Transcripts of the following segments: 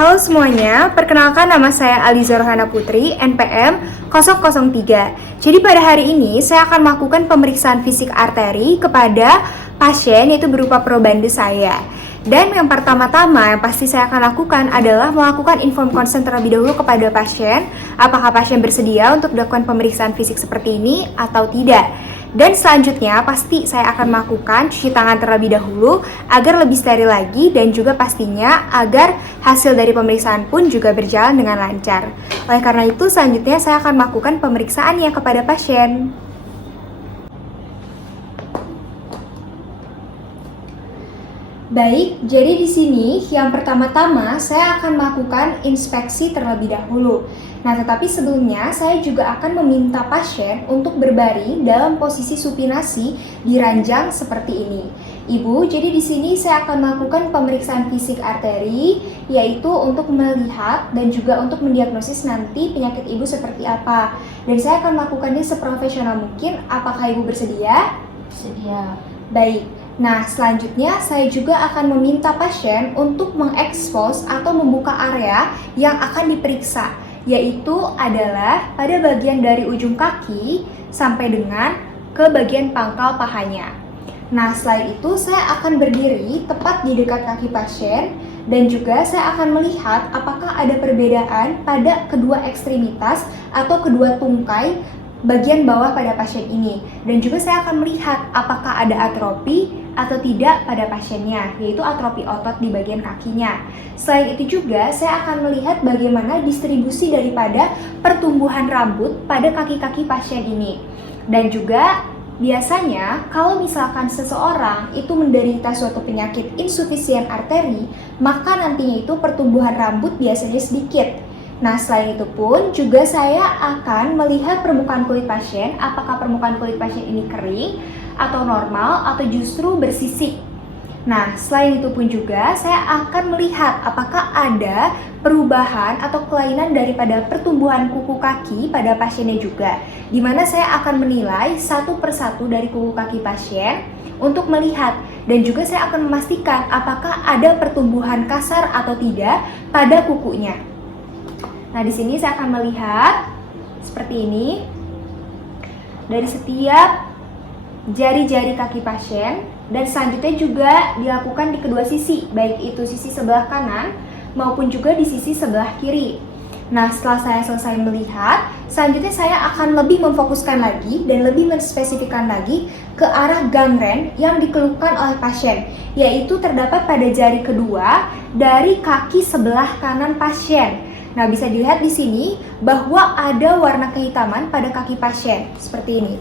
Halo semuanya, perkenalkan nama saya Aliza Rohana Putri, NPM 003. Jadi pada hari ini saya akan melakukan pemeriksaan fisik arteri kepada pasien, yaitu berupa probande saya. Dan yang pertama-tama yang pasti saya akan lakukan adalah melakukan inform consent terlebih dahulu kepada pasien, apakah pasien bersedia untuk dilakukan pemeriksaan fisik seperti ini atau tidak. Dan selanjutnya pasti saya akan melakukan cuci tangan terlebih dahulu agar lebih steril lagi, dan juga pastinya agar hasil dari pemeriksaan pun juga berjalan dengan lancar. Oleh karena itu selanjutnya saya akan melakukan pemeriksaannya kepada pasien. Baik, jadi di sini yang pertama-tama saya akan melakukan inspeksi terlebih dahulu. Nah, tetapi sebelumnya saya juga akan meminta pasien untuk berbaring dalam posisi supinasi di ranjang seperti ini. Ibu, jadi di sini saya akan melakukan pemeriksaan fisik arteri, yaitu untuk melihat dan juga untuk mendiagnosis nanti penyakit ibu seperti apa. Dan saya akan melakukannya seprofesional mungkin. Apakah ibu bersedia? Bersedia. Baik. Nah, selanjutnya saya juga akan meminta pasien untuk mengekspos atau membuka area yang akan diperiksa, yaitu adalah pada bagian dari ujung kaki sampai dengan ke bagian pangkal pahanya. Nah, setelah itu saya akan berdiri tepat di dekat kaki pasien, dan juga saya akan melihat apakah ada perbedaan pada kedua ekstremitas atau kedua tungkai bagian bawah pada pasien ini. Dan juga saya akan melihat apakah ada atrofi atau tidak pada pasiennya, yaitu atrofi otot di bagian kakinya. Selain itu juga saya akan melihat bagaimana distribusi daripada pertumbuhan rambut pada kaki-kaki pasien ini. Dan juga biasanya kalau misalkan seseorang itu menderita suatu penyakit insufisien arteri, maka nantinya itu pertumbuhan rambut biasanya sedikit. Nah, selain itu pun juga saya akan melihat permukaan kulit pasien, apakah permukaan kulit pasien ini kering atau normal atau justru bersisik. Nah, selain itu pun juga saya akan melihat apakah ada perubahan atau kelainan daripada pertumbuhan kuku kaki pada pasiennya juga, di mana saya akan menilai satu persatu dari kuku kaki pasien untuk melihat, dan juga saya akan memastikan apakah ada pertumbuhan kasar atau tidak pada kukunya. Nah, di sini saya akan melihat seperti ini dari setiap jari-jari kaki pasien, dan selanjutnya juga dilakukan di kedua sisi, baik itu sisi sebelah kanan maupun juga di sisi sebelah kiri. Nah, setelah saya selesai melihat, selanjutnya saya akan lebih memfokuskan lagi dan lebih menspesifikkan lagi ke arah gangren yang dikeluhkan oleh pasien, yaitu terdapat pada jari kedua dari kaki sebelah kanan pasien. Nah, bisa dilihat di sini bahwa ada warna kehitaman pada kaki pasien seperti ini.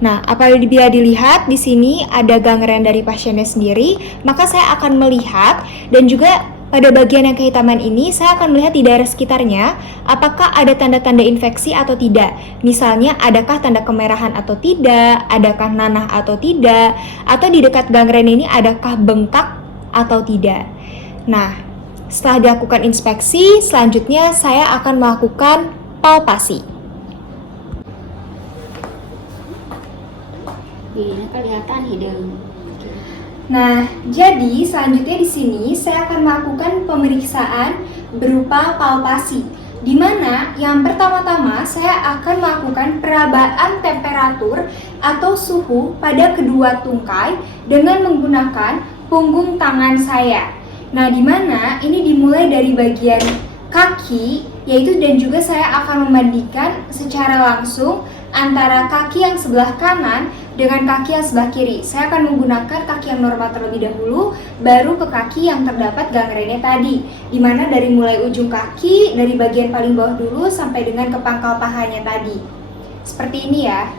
Nah, apabila dilihat di sini ada gangren dari pasiennya sendiri, maka saya akan melihat, dan juga pada bagian yang kehitaman ini saya akan melihat di daerah sekitarnya apakah ada tanda-tanda infeksi atau tidak. Misalnya, adakah tanda kemerahan atau tidak, adakah nanah atau tidak, atau di dekat gangren ini adakah bengkak atau tidak. Nah, setelah dilakukan inspeksi, selanjutnya saya akan melakukan palpasi. Ini kelihatan hidung. Nah, jadi selanjutnya di sini saya akan melakukan pemeriksaan berupa palpasi, di mana yang pertama-tama saya akan melakukan perabaan temperatur atau suhu pada kedua tungkai dengan menggunakan punggung tangan saya. Nah, di mana ini dimulai dari bagian kaki, yaitu, dan juga saya akan membandingkan secara langsung antara kaki yang sebelah kanan dengan kaki yang sebelah kiri. Saya akan menggunakan kaki yang normal terlebih dahulu, baru ke kaki yang terdapat gangrennya tadi, di mana dari mulai ujung kaki, dari bagian paling bawah dulu sampai dengan ke pangkal pahanya tadi. Seperti ini ya.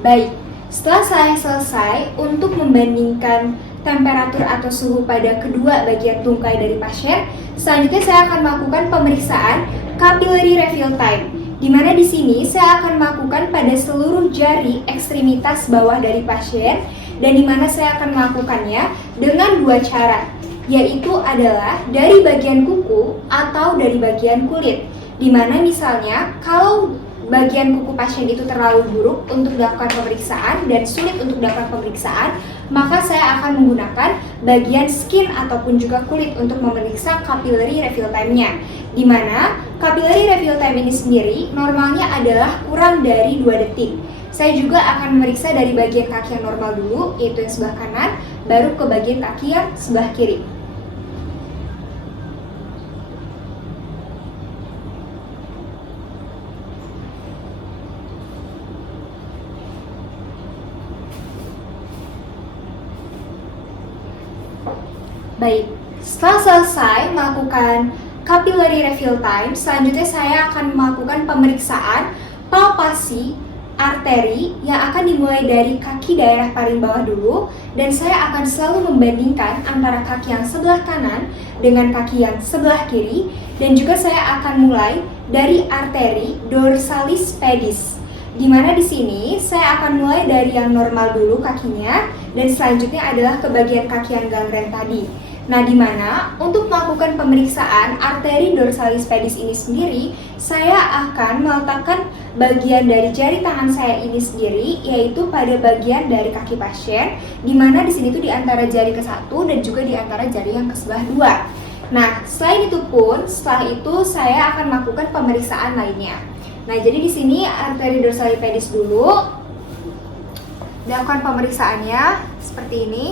Baik, setelah saya selesai untuk membandingkan temperatur atau suhu pada kedua bagian tungkai dari pasien, selanjutnya saya akan melakukan pemeriksaan capillary refill time, di mana di sini saya akan melakukan pada seluruh jari ekstremitas bawah dari pasien, dan di mana saya akan melakukannya dengan dua cara. yaitu adalah dari bagian kuku atau dari bagian kulit. Dimana misalnya kalau bagian kuku pasien itu terlalu buruk untuk dilakukan pemeriksaan dan sulit untuk dilakukan pemeriksaan, maka saya akan menggunakan bagian skin ataupun juga kulit untuk memeriksa capillary refill time-nya. Dimana capillary refill time ini sendiri normalnya adalah kurang dari 2 detik. Saya juga akan memeriksa dari bagian kaki yang normal dulu, yaitu yang sebelah kanan, baru ke bagian kaki yang sebelah kiri. Baik, setelah selesai melakukan capillary refill time, selanjutnya saya akan melakukan pemeriksaan palpasi arteri yang akan dimulai dari kaki daerah paling bawah dulu, dan saya akan selalu membandingkan antara kaki yang sebelah kanan dengan kaki yang sebelah kiri, dan juga saya akan mulai dari arteri dorsalis pedis. Dimana di sini saya akan mulai dari yang normal dulu kakinya, dan selanjutnya adalah ke bagian kaki yang gangren tadi. Nah, di mana untuk melakukan pemeriksaan arteri dorsalis pedis ini sendiri, saya akan meletakkan bagian dari jari tangan saya ini sendiri, yaitu pada bagian dari kaki pasien, di mana di sini tuh di antara jari ke-1 dan juga di antara jari yang ke sebelah 2. Nah, selain itu pun, setelah itu saya akan melakukan pemeriksaan lainnya. Nah, jadi di sini arteri dorsalis pedis dulu, dilakukan pemeriksaannya seperti ini.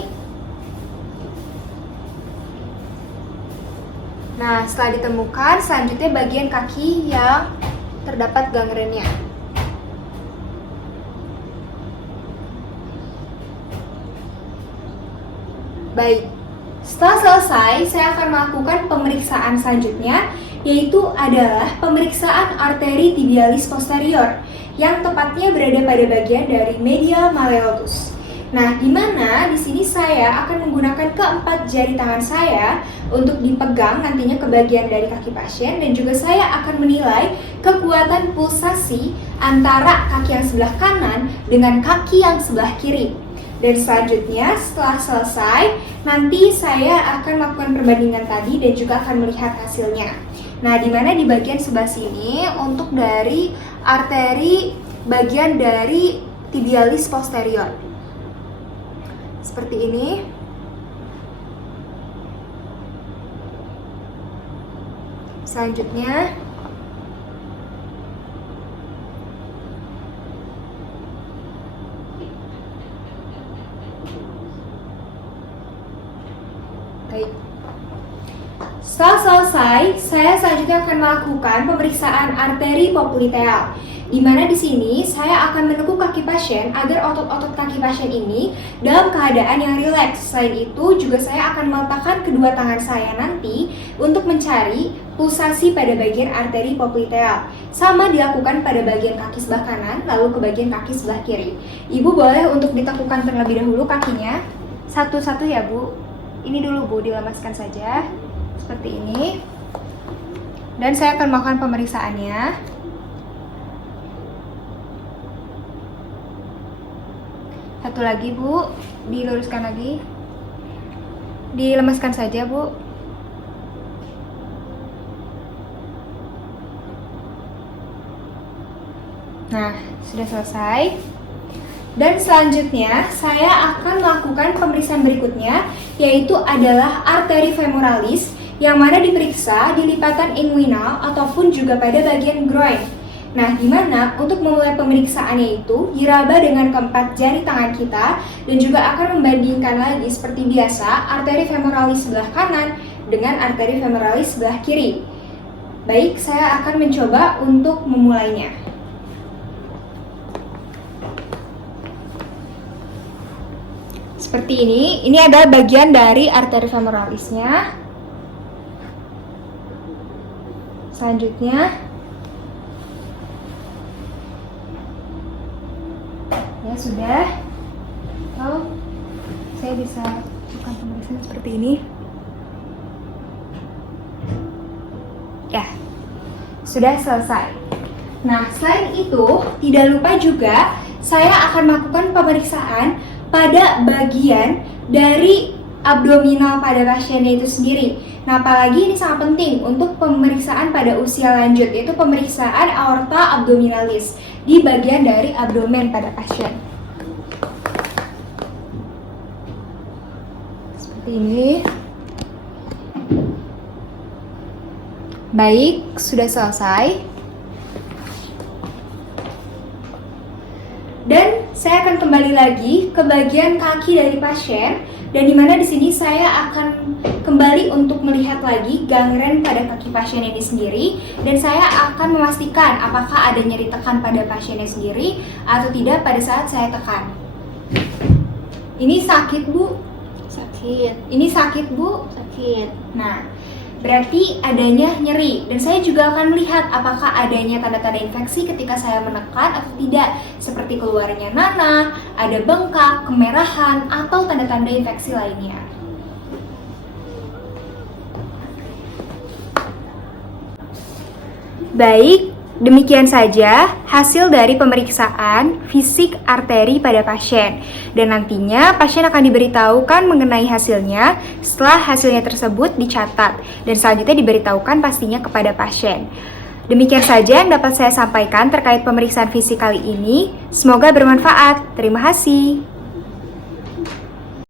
Nah, setelah ditemukan, selanjutnya bagian kaki yang terdapat gangrennya. Baik, setelah selesai, saya akan melakukan pemeriksaan selanjutnya, yaitu adalah pemeriksaan arteri tibialis posterior, yang tepatnya berada pada bagian dari medial malleolus. Nah, di mana di sini saya akan menggunakan keempat jari tangan saya untuk dipegang nantinya ke bagian dari kaki pasien, dan juga saya akan menilai kekuatan pulsasi antara kaki yang sebelah kanan dengan kaki yang sebelah kiri. Dan selanjutnya setelah selesai, nanti saya akan melakukan perbandingan tadi dan juga akan melihat hasilnya. Nah, di mana di bagian sebelah sini untuk dari arteri bagian dari tibialis posterior. Seperti ini. Selanjutnya baik. Setelah selesai, saya selanjutnya akan melakukan pemeriksaan arteri popliteal, di mana di sini saya akan menekuk kaki pasien agar otot-otot kaki pasien ini dalam keadaan yang rileks. Selain itu juga saya akan meletakkan kedua tangan saya nanti untuk mencari pulsasi pada bagian arteri popliteal. Sama dilakukan pada bagian kaki sebelah kanan, lalu ke bagian kaki sebelah kiri. Ibu boleh untuk ditekukan terlebih dahulu kakinya, satu-satu ya Bu. Ini dulu Bu, dilemaskan saja seperti ini. Dan saya akan melakukan pemeriksaannya. Satu lagi Bu, diluruskan lagi. Dilemaskan saja Bu. Nah, sudah selesai. Dan selanjutnya saya akan melakukan pemeriksaan berikutnya, yaitu adalah arteri femoralis, yang mana diperiksa di lipatan inguinal ataupun juga pada bagian groin. Nah, di mana untuk memulai pemeriksaannya itu diraba dengan keempat jari tangan kita dan juga akan membandingkan lagi seperti biasa arteri femoralis sebelah kanan dengan arteri femoralis sebelah kiri. Baik, saya akan mencoba untuk memulainya. Seperti ini adalah bagian dari arteri femoralisnya. Selanjutnya, ya sudah. Lalu saya bisa lakukan pemeriksaan seperti ini. Ya, sudah selesai. Nah, selain itu, tidak lupa juga saya akan melakukan pemeriksaan pada bagian dari abdominal pada pasiennya itu sendiri. Nah, apalagi ini sangat penting untuk pemeriksaan pada usia lanjut, yaitu pemeriksaan aorta abdominalis di bagian dari abdomen pada pasien. Seperti ini. Baik, sudah selesai. Dan saya akan kembali lagi ke bagian kaki dari pasien, dan dimana di sini saya akan kembali untuk melihat lagi gangren pada kaki pasien ini sendiri, dan saya akan memastikan apakah ada nyeri tekan pada pasiennya sendiri atau tidak pada saat saya tekan. Ini sakit, Bu? Sakit. Ini sakit, Bu? Sakit. Nah, berarti adanya nyeri, dan saya juga akan melihat apakah adanya tanda-tanda infeksi ketika saya menekan atau tidak, seperti keluarnya nanah, ada bengkak, kemerahan, atau tanda-tanda infeksi lainnya. Baik, demikian saja hasil dari pemeriksaan fisik arteri pada pasien. Dan nantinya pasien akan diberitahukan mengenai hasilnya setelah hasilnya tersebut dicatat. Dan selanjutnya diberitahukan pastinya kepada pasien. Demikian saja yang dapat saya sampaikan terkait pemeriksaan fisik kali ini. Semoga bermanfaat. Terima kasih.